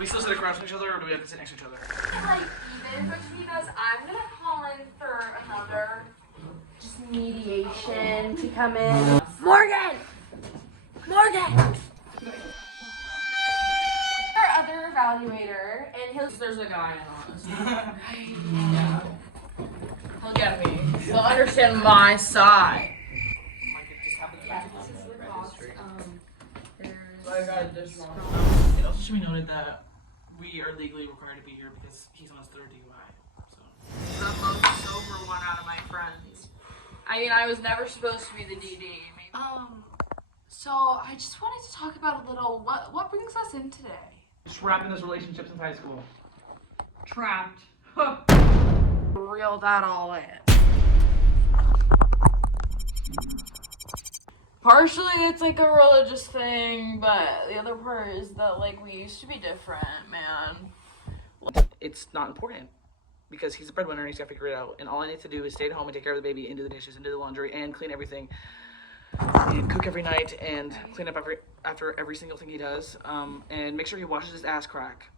we still sit across from each other, or do we have to sit next to each other? Like, even between us, I'm gonna call in for another just mediation to come in. Morgan! Morgan! Our other evaluator, and there's a guy in on us. Yeah. He'll get me. He'll understand my side. It also should be noted that we are legally required to be here because he's on his third DUI. So. The most sober one out of my friends. I mean, I was never supposed to be the DD. So I just wanted to talk about a little what brings us in today. Trapped in this relationship since high school. Trapped. Reel that all in. Partially it's like a religious thing, but the other part is that like we used to be different, man. It's not important because he's a breadwinner and he's got to figure it out. And all I need to do is stay at home and take care of the baby and do the dishes and do the laundry and clean everything and cook every night and clean up after every single thing he does, and make sure he washes his ass crack.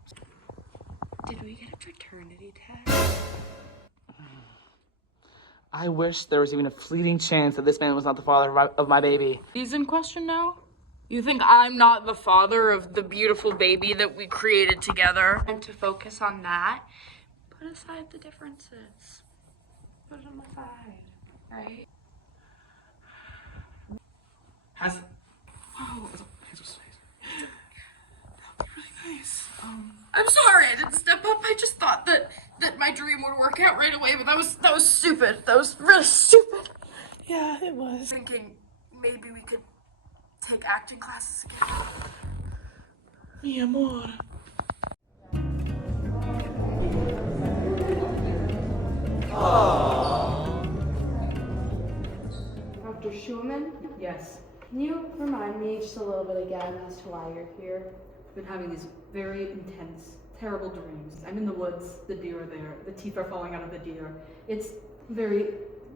Did we get a paternity test? I wish there was even a fleeting chance that this man was not the father of my baby. He's in question now? You think I'm not the father of the beautiful baby that we created together? And to focus on that, put aside the differences. Put them aside, right? Oh, it's a space. That'd be really nice. I'm sorry I didn't step up. I just thought that my dream would work out right away, but that was stupid. That was really stupid. Yeah, it was. Thinking maybe we could take acting classes again. Mi amor. Dr. Schulman? Yes, Can you remind me just a little bit again as to why you're here? I've been having these very intense, terrible dreams. I'm in the woods, the deer are there, the teeth are falling out of the deer. It's very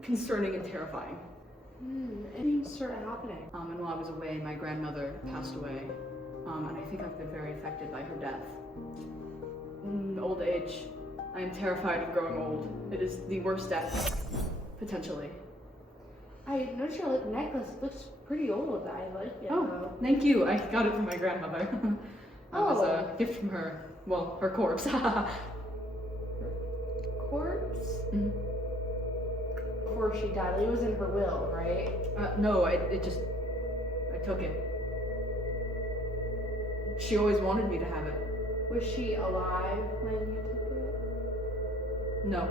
concerning and terrifying. Anything started happening? And while I was away, my grandmother passed away, and I think I've been very affected by her death. Old age. I am terrified of growing old. It is the worst death, potentially. I noticed your necklace looks pretty old. I like it. Oh, thank you. I got it from my grandmother. That was a Oh. gift from her. Well, her corpse. Corpse? Mhm. Before she died. It was in her will, right? No, I took it. She always wanted me to have it. Was she alive when you took it? No.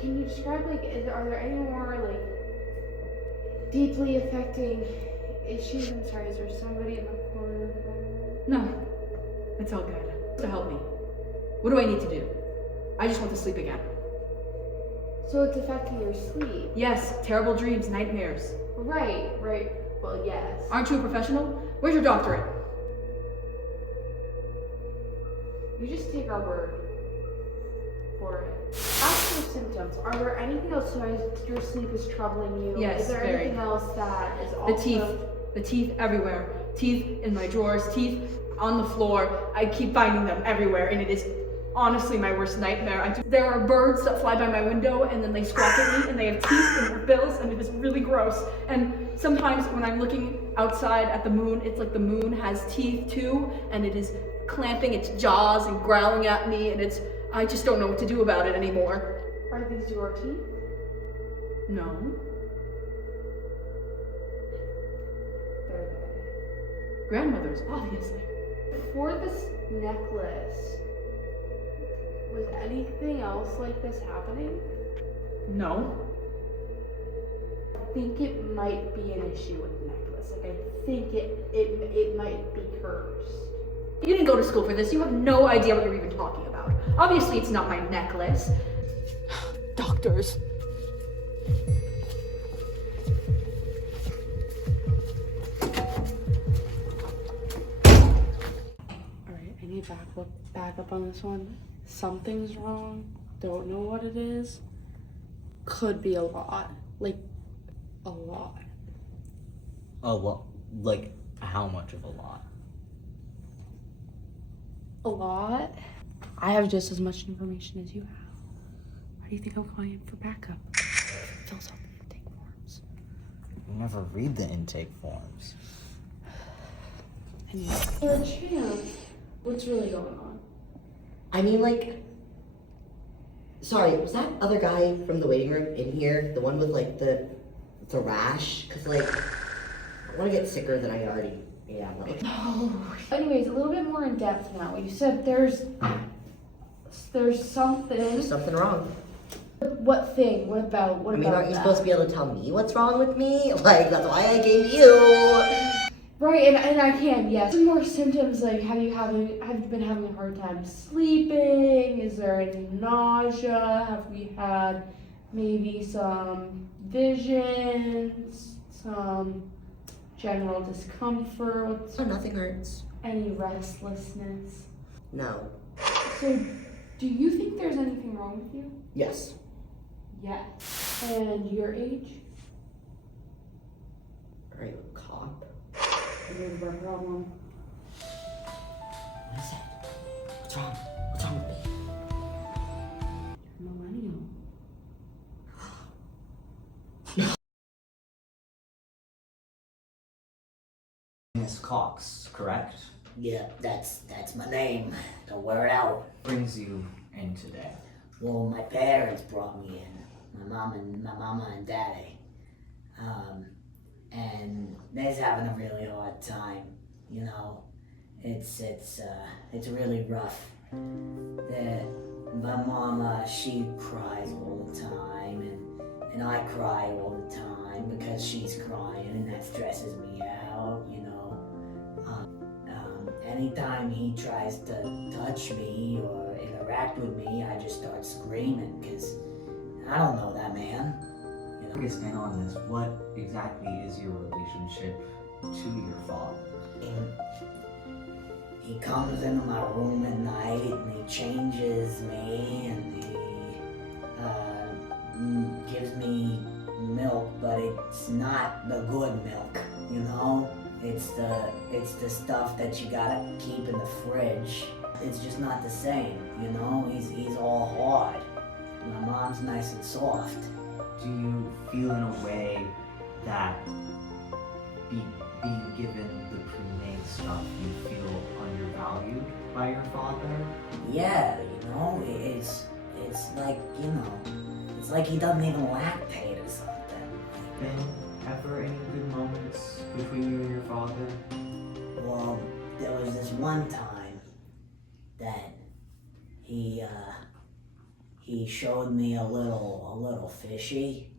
Can you describe, like, are there any more, like, deeply affecting issues? I'm sorry, is there somebody in the corner of the room? No. It's all good. To help me. What do I need to do? I just want to sleep again. So it's affecting your sleep? Yes, terrible dreams, nightmares. Right. Well, yes. Aren't you a professional? Where's your doctorate? You just take our word for it. After your symptoms, are there anything else besides your sleep is troubling you? Yes, Is there very. anything else that is The also... teeth everywhere. Teeth in my drawers, teeth on the floor. I keep finding them everywhere, and it is honestly my worst nightmare. There are birds that fly by my window, and then they squawk at me, and they have teeth in their bills, and it is really gross. And sometimes when I'm looking outside at the moon, it's like the moon has teeth too, and it is clamping its jaws and growling at me, and I just don't know what to do about it anymore. Are these your teeth? No. They're they. Grandmother's, obviously. For this necklace, was anything else like this happening? No. I think it might be an issue with the necklace. Like, I think it might be cursed. You didn't go to school for this. You have no idea what you're even talking about. Obviously, it's not my necklace. Doctors. Alright, I need back up on this one. Something's wrong. Don't know what it is. Could be a lot. Like, a lot. A lot? Like, how much of a lot? a lot. I have just as much information as you have. Why do you think I'm calling in for backup? Fills out the intake forms. You never read the intake forms. Anyway, what's really going on? I mean, like, sorry, was that other guy from the waiting room in here? The one with, like, the rash? Because, like, I want to get sicker than I already am. Like, Anyways, a little bit more in depth now. You said there's something. there's something wrong. What thing? What about? What I mean, about aren't you that? supposed to be able to tell me what's wrong with me? Like, that's why I came to you. Right, and I can, yes. Some more symptoms, like have you been having a hard time sleeping? Is there any nausea? Have we had maybe some visions, some general discomfort, Oh, nothing hurts. any restlessness? No. So, do you think there's anything wrong with you? Yes. Yes. And your age? Are you a cop? And your problem? What is it? What's wrong? What's wrong with me? You're a millennial. Miss Cox, correct? Yeah, that's my name. Don't wear it out. Brings you in today. Well, my parents brought me in. My mama and daddy. And they're having a really hard time. You know, it's really rough. My mama, she cries all the time, and I cry all the time because she's crying, and that stresses me out. You know. Anytime he tries to touch me or interact with me, I just start screaming because I don't know that man. You know? Focus in on this. What exactly is your relationship to your father? He comes into my room at night and he changes me and he gives me milk, but it's not the good milk, you know? It's the stuff that you gotta keep in the fridge. It's just not the same, you know? He's all hard. My mom's nice and soft. Do you feel in a way that being given the pre-made stuff, you feel undervalued by your father? Yeah, you know, it's like, you know, it's like he doesn't even lactate or something. Been ever any good moments between you and your father? Well, there was this one time that he showed me a little fishy,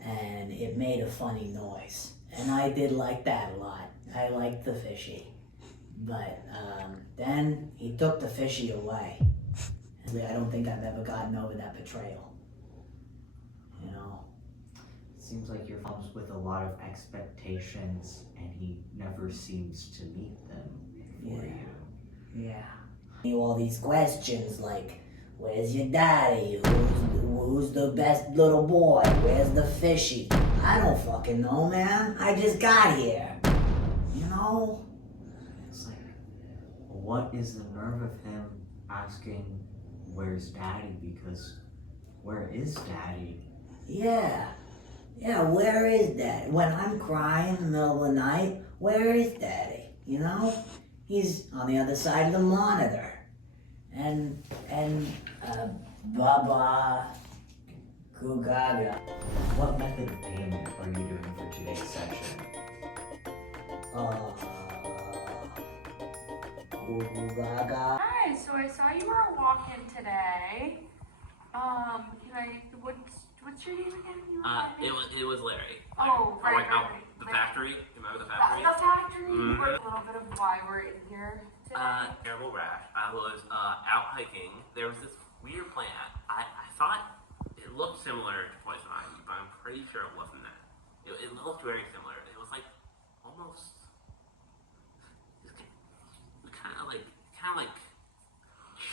and it made a funny noise, and I did like that a lot. I liked the fishy, but then he took the fishy away. And I don't think I've ever gotten over that betrayal. You know. Seems like your father's with a lot of expectations and he never seems to meet them for you. Yeah. All these questions like, where's your daddy? Who's the best little boy? Where's the fishy? I don't fucking know, man. I just got here. You know? It's like, what is the nerve of him asking, where's daddy? Because where is daddy? Yeah, where is daddy? When I'm crying in the middle of the night, where is daddy? You know? He's on the other side of the monitor. And Baba Gugaga. What method of payment are you doing for today's session? Gugaga. Hi, so I saw you were walking today. What's your name again? It was Larry. Oh, I went out right. the factory. Remember the The factory? factory. Mhm. A little bit of why we're in here today. Terrible rash. I was out hiking. There was this weird plant. I thought it looked similar to poison ivy, but I'm pretty sure it wasn't that. It looked very similar. It was like almost kind of like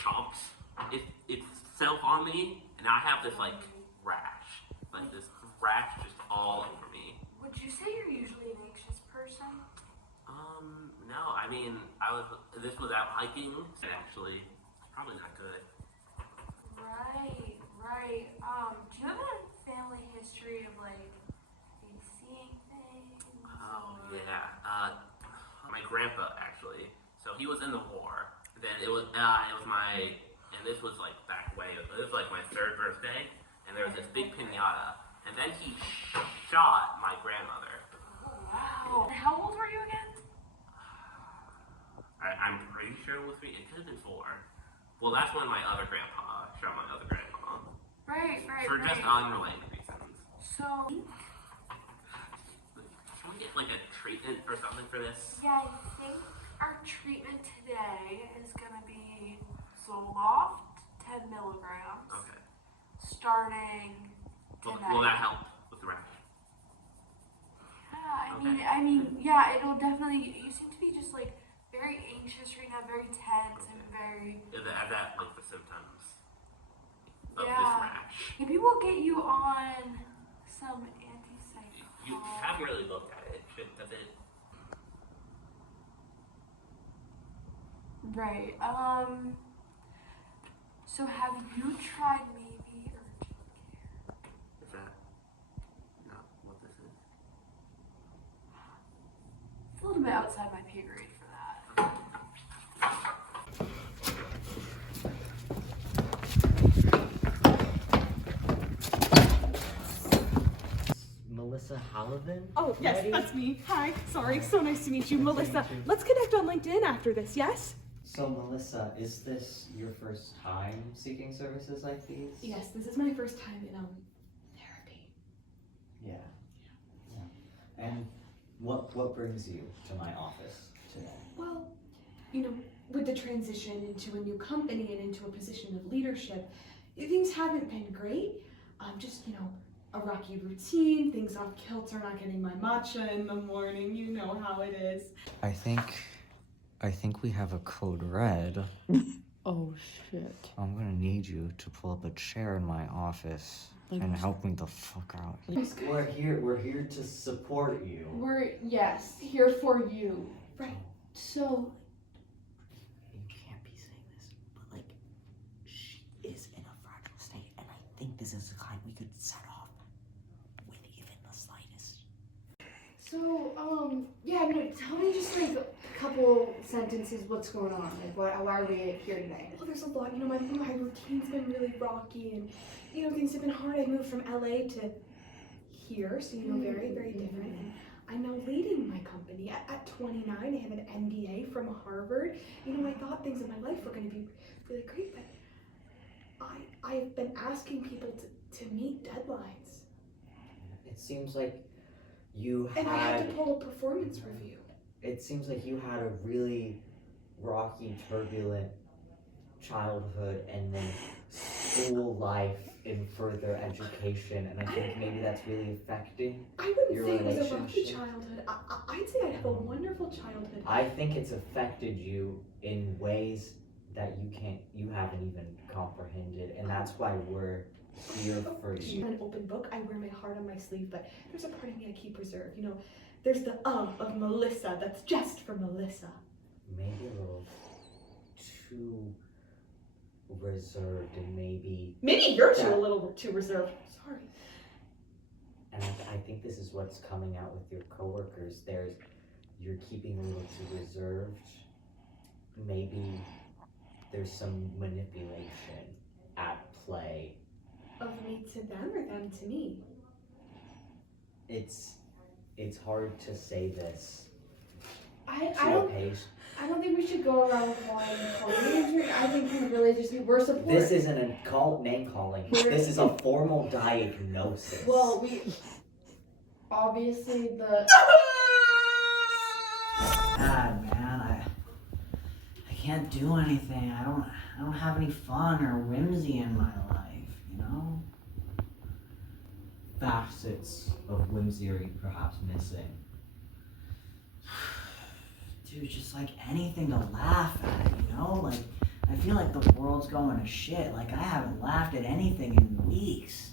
chomps itself on me, and I have this like rash, just all over me. Would you say you're usually an anxious person? No, I mean, this was out hiking, and actually, it's probably not good. Right, right. Do you have a family history of like maybe seeing things? Oh, yeah. My grandpa, actually. So he was in the war. Then it was my, and this was like back way, it was like my 3rd birthday, and there was this big pinata, and then he shot my grandmother. Wow. And how old were you again? I'm pretty sure it was 3, it could have been 4. Well, that's when my other grandpa shot my other grandma. Right, right, For just unrelated reasons. So, Can we get like a treatment or something for this? yeah, I think our treatment today is gonna be Zoloft, 10 milligrams. Okay. Starting tonight. Will that help with the rash? Yeah, I mean, yeah, it'll definitely. You seem to be just like very anxious right now, very tense, and very. Is that like the symptoms of this Yeah. rash? Maybe we'll get you on some antipsychotic. You haven't really looked at it. Does it? Right. So have you tried maybe urgent care? Is that not what this is? It's a little bit outside my pay grade for that. Melissa Hallivan? Oh, yes, Ready? that's me. Hi. Sorry. So nice to meet you, Nice to Melissa. meet you. Let's connect on LinkedIn after this, yes? So Melissa, is this your first time seeking services like these? Yes, this is my first time in therapy. Yeah. Yeah. And what brings you to my office today? Well, you know, with the transition into a new company and into a position of leadership, things haven't been great. Just, you know, a rocky routine, things off kilter, not getting my matcha in the morning, you know how it is. I think we have a code red. Oh shit. I'm gonna need you to pull up a chair in my office and help me the fuck out. We're here to support you. We're, yes, here for you. Right. So, You can't be saying this, but like, she is in a fragile state, and I think this is the kind we could set off with even the slightest. so, yeah, no, tell me just like a couple sentences what's going on. Like, why are we here today? Well, there's a lot. You know, my routine's been really rocky, and you know, things have been hard. I moved from LA to here, so you know, very, very different. And I'm now leading my company at 29. I have an MBA from Harvard. You know, I thought things in my life were going to be really great, but I've been asking people to meet deadlines, It seems like you and I had had. to pull a performance review. It seems like you had a really rocky, turbulent childhood and then school life in further education, and I think maybe that's really affecting. I wouldn't Your say it was a rocky relationship? childhood. I'd say I have a wonderful childhood. I think it's affected you in ways that you haven't even comprehended, and that's why we're here for I'm you. an open book. I wear my heart on my sleeve, but there's a part of me I keep reserved. You know, there's the of Melissa that's just for Melissa. Maybe a little too reserved, and maybe Maybe you're Yeah. a little too reserved. Sorry. And I think this is what's coming out with your coworkers. You're keeping a little too reserved. Maybe there's some manipulation at play. Of me to them or them to me? It's hard to say this I to a don't patient. I don't think we should go around calling names. I think we really just need, we're support. This isn't a name calling. This is a formal diagnosis. Well, we obviously the God, man, I can't do anything. I don't have any fun or whimsy in my life, you know? facets of whimsy are you perhaps missing? Dude, just like anything to laugh at, you know? Like, I feel like the world's going to shit. Like, I haven't laughed at anything in weeks.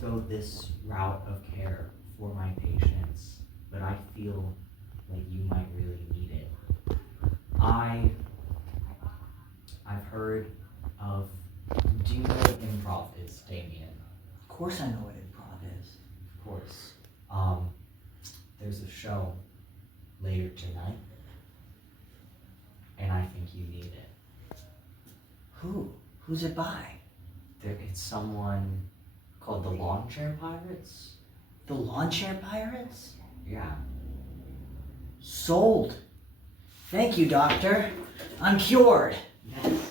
Go this route of care for my patients, but I feel like you might really need it. I've heard of. Do you know what improv is, Damien? Of course I know what improv is. Of course. There's a show later tonight, and I think you need it. Who? Who's it by? It's someone called the Lawn Chair Pirates. The Lawn Chair Pirates? Yeah. Sold. Thank you, Doctor. I'm cured. Yes.